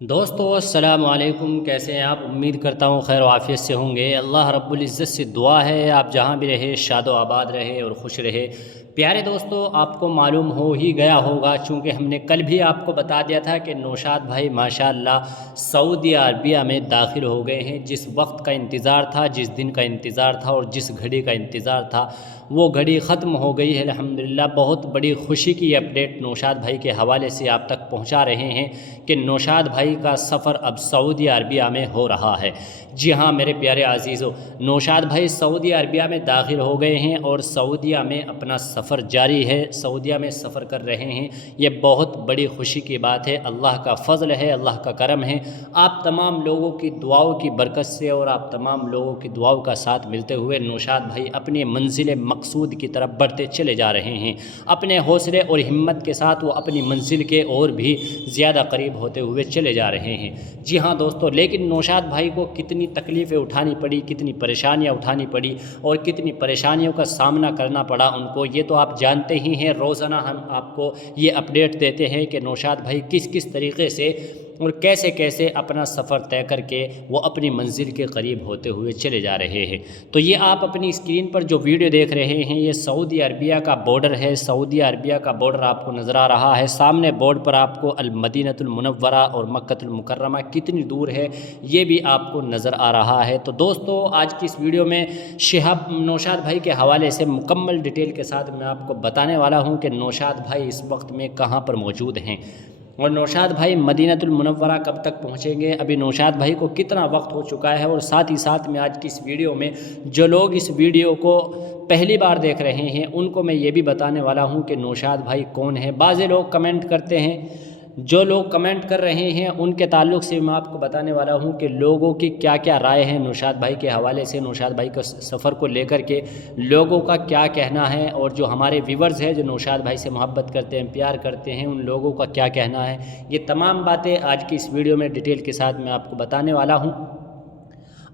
دوستو السلام علیکم، کیسے ہیں آپ؟ امید کرتا ہوں خیر و عافیت سے ہوں گے۔ اللہ رب العزت سے دعا ہے آپ جہاں بھی رہے شاد و آباد رہے اور خوش رہے۔ پیارے دوستو، آپ کو معلوم ہو ہی گیا ہوگا چونکہ ہم نے کل بھی آپ کو بتا دیا تھا کہ نوشاد بھائی ماشاءاللہ سعودی عربیہ میں داخل ہو گئے ہیں۔ جس وقت کا انتظار تھا، جس دن کا انتظار تھا اور جس گھڑی کا انتظار تھا وہ گھڑی ختم ہو گئی ہے الحمدللہ۔ بہت بڑی خوشی کی اپڈیٹ نوشاد بھائی کے حوالے سے آپ تک پہنچا رہے ہیں کہ نوشاد بھائی کا سفر اب سعودی عربیہ میں ہو رہا ہے۔ جی ہاں میرے پیارے عزیزو، نوشاد بھائی سعودی عربیہ میں داخل ہو گئے ہیں اور سعودیہ میں اپنا سفر جاری ہے، سعودیہ میں سفر کر رہے ہیں۔ یہ بہت بڑی خوشی کی بات ہے، اللہ کا فضل ہے، اللہ کا کرم ہے۔ آپ تمام لوگوں کی دعاؤں کی برکت سے اور آپ تمام لوگوں کی دعاؤں کا ساتھ ملتے ہوئے نوشاد بھائی اپنی منزل مقصود کی طرف بڑھتے چلے جا رہے ہیں۔ اپنے حوصلے اور ہمت کے ساتھ وہ اپنی منزل کے اور بھی زیادہ قریب ہوتے ہوئے چلے جا رہے ہیں۔ جی ہاں دوستو، لیکن نوشاد بھائی کو کتنی تکلیفیں اٹھانی پڑی، کتنی پریشانیاں اٹھانی پڑی اور کتنی پریشانیوں کا سامنا کرنا پڑا ان کو، یہ تو آپ جانتے ہی ہیں۔ روزانہ ہم آپ کو یہ اپڈیٹ دیتے ہیں کہ نوشاد بھائی کس طریقے سے اور کیسے اپنا سفر طے کر کے وہ اپنی منزل کے قریب ہوتے ہوئے چلے جا رہے ہیں۔ تو یہ آپ اپنی اسکرین پر جو ویڈیو دیکھ رہے ہیں یہ سعودی عربیہ کا بارڈر ہے۔ سعودی عربیہ کا بارڈر آپ کو نظر آ رہا ہے، سامنے بارڈر پر آپ کو المدینہ المنورہ اور مکہ المکرمہ کتنی دور ہے یہ بھی آپ کو نظر آ رہا ہے۔ تو دوستو آج کی اس ویڈیو میں نوشاد بھائی کے حوالے سے مکمل ڈیٹیل کے ساتھ میں آپ کو بتانے والا ہوں کہ نوشاد بھائی اس وقت میں کہاں پر موجود ہیں اور نوشاد بھائی مدینہ المنورہ کب تک پہنچیں گے، ابھی نوشاد بھائی کو کتنا وقت ہو چکا ہے، اور ساتھ ہی ساتھ میں آج کی اس ویڈیو میں جو لوگ اس ویڈیو کو پہلی بار دیکھ رہے ہیں ان کو میں یہ بھی بتانے والا ہوں کہ نوشاد بھائی کون ہیں۔ بعض لوگ کمنٹ کرتے ہیں، جو لوگ کمنٹ کر رہے ہیں ان کے تعلق سے میں آپ کو بتانے والا ہوں کہ لوگوں کی کیا رائے ہے نوشاد بھائی کے حوالے سے، نوشاد بھائی کے سفر کو لے کر کے لوگوں کا کیا کہنا ہے، اور جو ہمارے ویورز ہیں جو نوشاد بھائی سے محبت کرتے ہیں، پیار کرتے ہیں، ان لوگوں کا کیا کہنا ہے۔ یہ تمام باتیں آج کی اس ویڈیو میں ڈیٹیل کے ساتھ میں آپ کو بتانے والا ہوں۔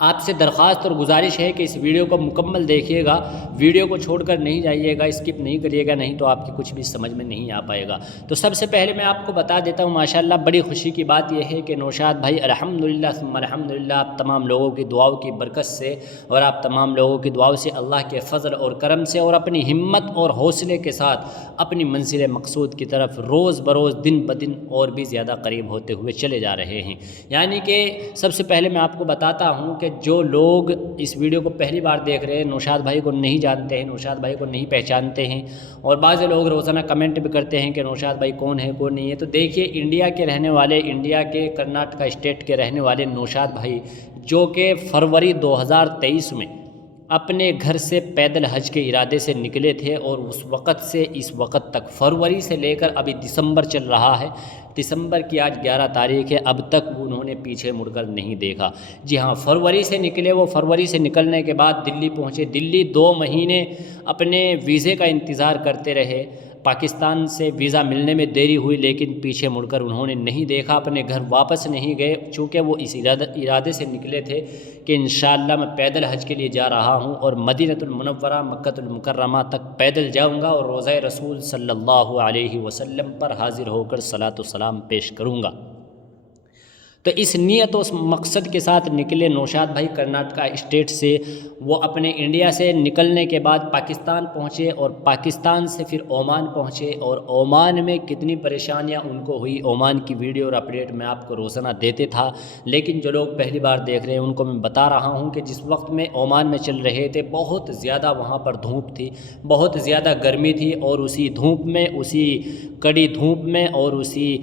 آپ سے درخواست اور گزارش ہے کہ اس ویڈیو کو مکمل دیکھیے گا، ویڈیو کو چھوڑ کر نہیں جائیے گا، اسکپ نہیں کریے گا، نہیں تو آپ کی کچھ بھی سمجھ میں نہیں آ پائے گا۔ تو سب سے پہلے میں آپ کو بتا دیتا ہوں، ماشاءاللہ بڑی خوشی کی بات یہ ہے کہ نوشاد بھائی الحمدللہ ثم الحمدللہ آپ تمام لوگوں کی دعاؤں کی برکت سے اور آپ تمام لوگوں کی دعاؤں سے، اللہ کے فضل اور کرم سے اور اپنی ہمت اور حوصلے کے ساتھ اپنی منزل مقصود کی طرف روز بروز دن بدن اور بھی زیادہ قریب ہوتے ہوئے چلے جا رہے ہیں۔ یعنی کہ سب سے پہلے میں آپ کو بتاتا ہوں کہ جو لوگ اس ویڈیو کو پہلی بار دیکھ رہے ہیں، نوشاد بھائی کو نہیں جانتے ہیں، نوشاد بھائی کو نہیں پہچانتے ہیں، اور بعض لوگ روزانہ کمنٹ بھی کرتے ہیں کہ نوشاد بھائی کون ہے کون نہیں ہے، تو دیکھیے انڈیا کے رہنے والے، انڈیا کے کرناٹکا اسٹیٹ کے رہنے والے نوشاد بھائی جو کہ فروری 2023 میں اپنے گھر سے پیدل حج کے ارادے سے نکلے تھے، اور اس وقت سے اس وقت تک فروری سے لے کر ابھی دسمبر چل رہا ہے، دسمبر کی آج 11 تاریخ ہے، اب تک انہوں نے پیچھے مڑ کر نہیں دیکھا۔ جی ہاں، فروری سے نکلے، وہ فروری سے نکلنے کے بعد دلی پہنچے، دلی 2 مہینے اپنے ویزے کا انتظار کرتے رہے، پاکستان سے ویزا ملنے میں دیری ہوئی لیکن پیچھے مڑ کر انہوں نے نہیں دیکھا، اپنے گھر واپس نہیں گئے، چونکہ وہ اس ارادے سے نکلے تھے کہ انشاءاللہ میں پیدل حج کے لیے جا رہا ہوں اور مدینہ المنورہ مکہ المکرمہ تک پیدل جاؤں گا اور روضہ رسول صلی اللہ علیہ وسلم پر حاضر ہو کر صلاۃ و سلام پیش کروں گا۔ تو اس نیت و مقصد کے ساتھ نکلے نوشاد بھائی کرناٹکا اسٹیٹ سے۔ وہ اپنے انڈیا سے نکلنے کے بعد پاکستان پہنچے اور پاکستان سے پھر عمان پہنچے، اور عمان میں کتنی پریشانیاں ان کو ہوئی، عمان کی ویڈیو اور اپڈیٹ میں آپ کو روزانہ دیتے تھا، لیکن جو لوگ پہلی بار دیکھ رہے ہیں ان کو میں بتا رہا ہوں کہ جس وقت میں عمان میں چل رہے تھے بہت زیادہ وہاں پر دھوپ تھی، بہت زیادہ گرمی تھی، اور اسی دھوپ میں، اسی کڑی دھوپ میں اور اسی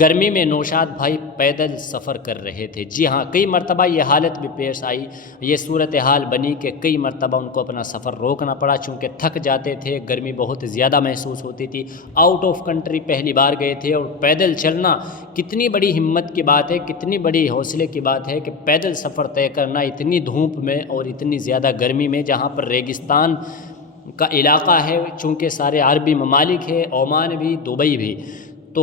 گرمی میں نوشاد بھائی پیدل سفر کر رہے تھے۔ جی ہاں، کئی مرتبہ یہ حالت بھی پیش آئی، یہ صورتحال بنی کہ کئی مرتبہ ان کو اپنا سفر روکنا پڑا، چونکہ تھک جاتے تھے، گرمی بہت زیادہ محسوس ہوتی تھی، آؤٹ آف کنٹری پہلی بار گئے تھے، اور پیدل چلنا کتنی بڑی ہمت کی بات ہے، کتنی بڑی حوصلے کی بات ہے کہ پیدل سفر طے کرنا اتنی دھوپ میں اور اتنی زیادہ گرمی میں، جہاں پر ریگستان کا علاقہ ہے، چونکہ سارے عربی ممالک ہے، عمان بھی، دبئی بھی، تو